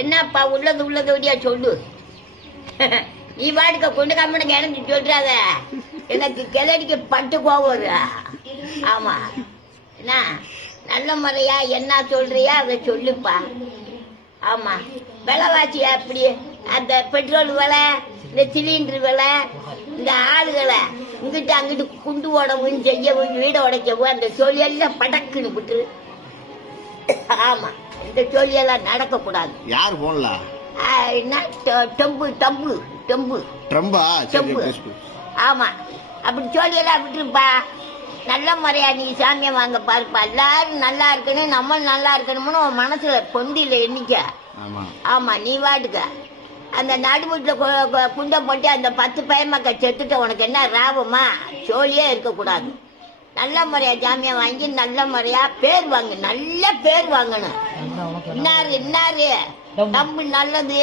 என்னப்பா உள்ளது சொல்லு. நீ பாட்டுக்க கொண்டு கம்மனுக்கு இணைஞ்சு சொல்றாத. எனக்கு கிளடிக்கு பட்டு கோவம். ஆமா என்ன நல்ல முறையா என்ன சொல்றியா அதை சொல்லுப்பா. ஆமா விலைவாசி அப்படி அந்த பெட்ரோல் விலை, இந்த சிலிண்டர் விலை, இந்த ஆளுகளை இங்கிட்டு அங்கிட்டு குண்டு ஓடவும் செய்யவும் வீடை உடைக்கவும் அந்த சொல்லியெல்லாம் படக்குன்னு விட்டு. ஆமா இந்த சொல்லியெல்லாம் நடக்க கூடாது. யார் போன்ல ஆமா அப்படி சொல்லியெல்லாம் விட்டுருப்பா. நல்ல முறையா நீ சாமியை வாங்க பாருப்பா. எல்லாரும் நல்லா இருக்கணும், நம்ம நல்லா இருக்கணும்னு உன் மனசுல பொந்தில எண்ணிக்க. ஆமா நீ வாட்டுக்க அந்த நடுவுல குண்டை போட்டு அந்த 10 பயமக்க செத்துட்ட உனக்கு என்ன ராபமா? சோழியே இருக்கக்கூடாது. நல்ல முறையா ஜாமியா வாங்கி நல்ல முறையா பேர் வாங்க, நல்ல பேர் வாங்கணும். இன்னாரு தம்பு நல்லது